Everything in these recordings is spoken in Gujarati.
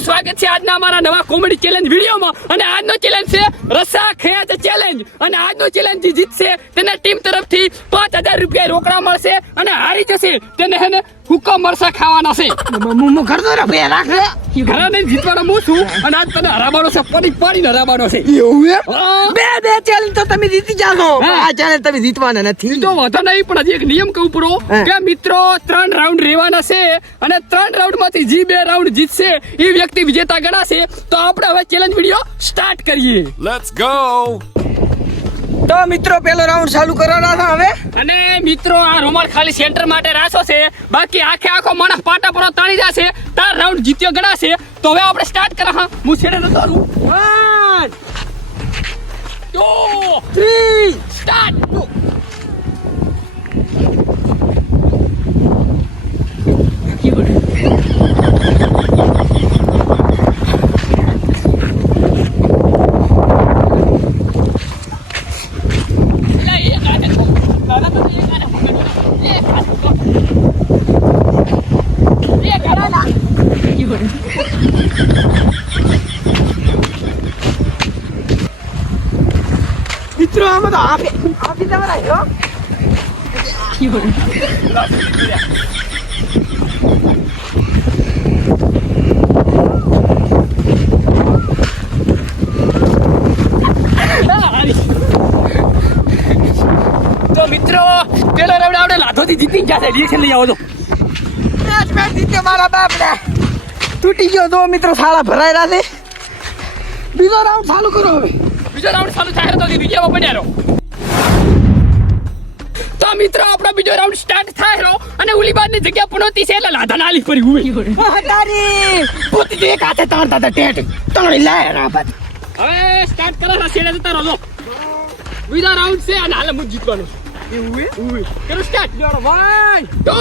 તમારું સ્વાગત છે આજના અમારા નવા કોમેડી ચેલેન્જ વિડીયોમાં અને આજનો ચેલેન્જ છે રસ્સા ખેંચ ચેલેન્જ અને આજનો ચેલેન્જ જે જીતશે તેને ટીમ તરફથી 5000 રૂપિયા રોકડા મળશે અને હારી જશે તેને હેને હુક્કા મરસા ખાવાના છે હું કરતો ને બે રાખ ઘરે જીતવાનો હું છું અને આજ તને હરાવવાનો છે પાડીને હરાવવાનો છે એવું હા. બે ચેલેન્જ તો તમે જીતી જાશો આ ચેલેન્જ તમે જીતવાના નથી તો વાંધો નહીં પણ હજી એક નિયમ કહું પડો કે મિત્રો 3 રાઉન્ડ રહેવાના છે અને 3 રાઉન્ડમાંથી જે 2 રાઉન્ડ જીતશે એ વ્યક્તિ વિજેતા ગણાશે તો આપણે હવે ચેલેન્જ વિડિયો સ્ટાર્ટ કરીએ. Let's go! તો મિત્રો પેલો રાઉન્ડ ચાલુ કરવાના છે હવે અને મિત્રો આ રૂમાલ ખાલી સેન્ટર માટે રાખ્યો છે બાકી આખો માણસ પાટા પર તાળી જશે 3 રાઉન્ડ જીત્યો ગણાશે તો હવે આપણે સ્ટાર્ટ કરા હા હું છેડે નતો 1 2 3 સ્ટાર્ટ. મિત્રો આમાં તો આપી દેવાના હો તો મિત્રો પેલો રાઉન્ડ આપણે લાધોથી જીતી ગયા છે રિએક્શન લઈ આવો તો મેચ જીત્યો મારા બાપને તૂટી ગયો તો મિત્રો સાલા ભરાયેલા છે બીજો રાઉન્ડ ચાલુ કરો હવે બીજો રાઉન્ડ ચાલુ થાય તો વિડીયોમાં બન્યા રહો. તો મિત્રો આપણો બીજો રાઉન્ડ સ્ટાર્ટ થાય રહ્યો અને ઓલી બાદની જગ્યા પનોતી છે એટલે લાધા નાલી ફરી ઉભી તારી પોતી તો એક હાથે તાર દાદા ટેટ તણી લાય રાબત હવે સ્ટાર્ટ કરો રસેડે જતા રહો. બીજો રાઉન્ડ છે અને હાલે હું જીતવાનું એવું કરો સ્ટાર્ટ. 1 2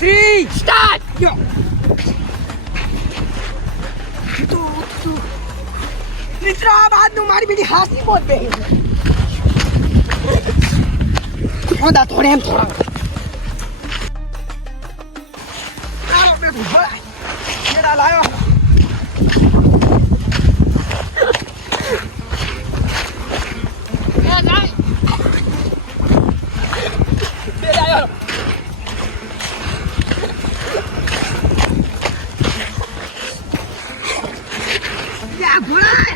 3 સ્ટાર્ટ. યો મિત્રો આ બાદનું મારી બેટી હાસી બોલ બે થોડા થોડે એમ થોડા આવો બેટું ભરાય કેડા લાયો એ જાય બે જાય યા ભરાય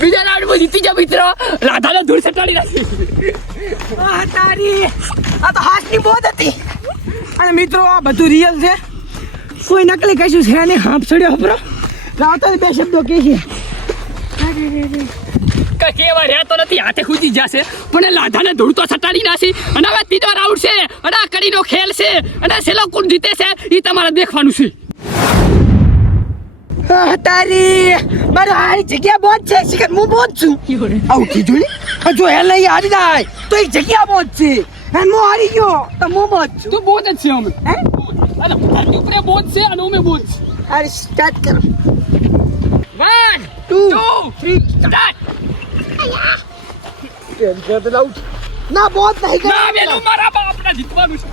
બીજા રાઉન્ડમાં જીતી જા મિત્રો રાધાને ધૂળ સટાડી નાખી. તારી આ તો હાથની બોધ હતી અને મિત્રો આ બધું રિયલ છે કોઈ નકલી કશું છે નહીં હાફ છોડ્યો હપરો રાવતા બે શબ્દો કે છે કઈ કેવા રહેતો નથી હાથે ખૂજી જશે પણ લાધાને ધૂળ તો સટાડી નાખી અને હવે ત્રીજો રાઉન્ડ છે અને આ કડીનો ખેલ છે અને છેલ્લો કોણ જીતે છે એ તમારે દેખવાનું છે. તારી મારો હારી જગ્યા બોધ છે શિખર હું બોધ છું આવું કીધું ને જો હેલ નહીં હારી જાય તો એક જગ્યા બોધ છે અને હું હારી ગયો તો હું બોધ છું તું બોધ જ છે અમે હે અને ઘરની ઉપર બોધ છે અને અમે બોધ છે. હારી સ્ટાર્ટ કરો 1 2 3 સ્ટાર્ટ. ના બોધ નહીં ના બેનું મારા બાપને જીતવાનું છે.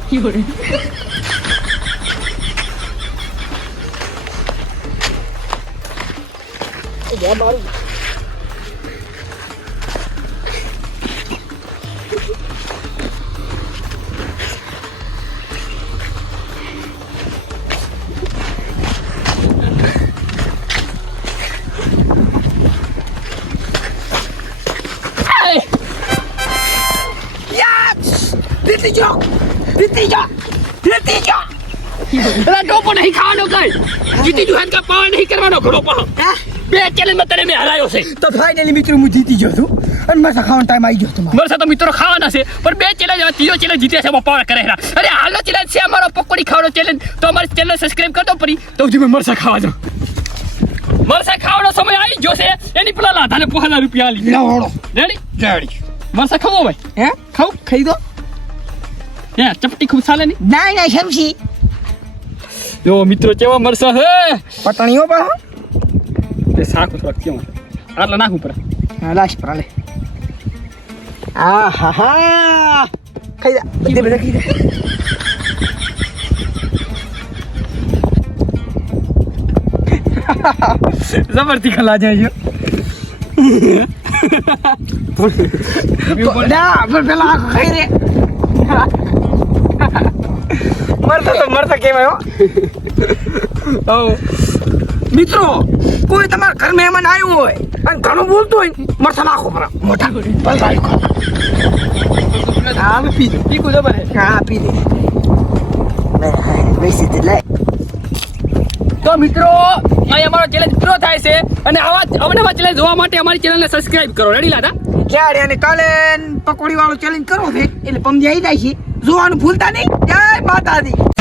મારું જીતી ગયો અલા ટોપો નહીં ખાવાનો કઈ જીતી જો હાથ કા પાવા નહીં કરવાનો ઘડો પાવ બે ચેલેન્જમાં તને મેં હરાયો છે તો ફાઇનલી મિત્રો હું જીતી ગયો છું અને મારા ખાવાનો ટાઈમ આવી ગયો તમારો મારા સાથે મિત્રો ખાવાના છે પણ બે ચેલેન્જ હવે ત્રીજો ચેલેન્જ જીત્યા છે પાવા કરે હેરા અરે હાલો ચેલેન્જ છે અમારો પકોડી ખાવાનો ચેલેન્જ તો અમારી ચેનલ સબસ્ક્રાઇબ કરતો પડી તો સુધી મેં મરસા ખાવા જાઉં મરસા ખાવાનો સમય આવી ગયો છે એની પેલા લાધાને 5000 રૂપિયા આલી લાવડો રેડી મરસા ખાવો ભાઈ હે ખાવ ખાઈ દો હે ચપટી ખૂબ ચાલે નહીં ના શમશી જો મિત્રો કેવા મરસા હે પટણીઓ પર તે શાક થોડાક કેવા આટલા નાખું પર હા લાશ પર લે આ હા હા ખાઈ જા બધે બધા ખાઈ જા જબરથી ખલા જાય છે ના પણ પેલા આખો ખાઈ રે મરતા કેવાય હો મિત્રો કોઈ તમારા ઘર મહેમાન આવ્યું હોય અને ઘણું બોલતું હોય મરતા નાખો પર મોટા પલટા હા પી દે ઈ કુદો બને હા પી દે બેસી દે લે તો મિત્રો અહીં અમારો ચેલેન્જ પૂરો થાય છે અને આવા અવનવા ચેલેન્જ જોવા માટે અમારી ચેનલને સબસ્ક્રાઇબ કરો રેડી લાદા ક્યારે અને કાલે પકોડી વાળો ચેલેન્જ કરવો છે એટલે પમજી આવી જાય છે જોવાનું ભૂલતા નહીં જય માતાજી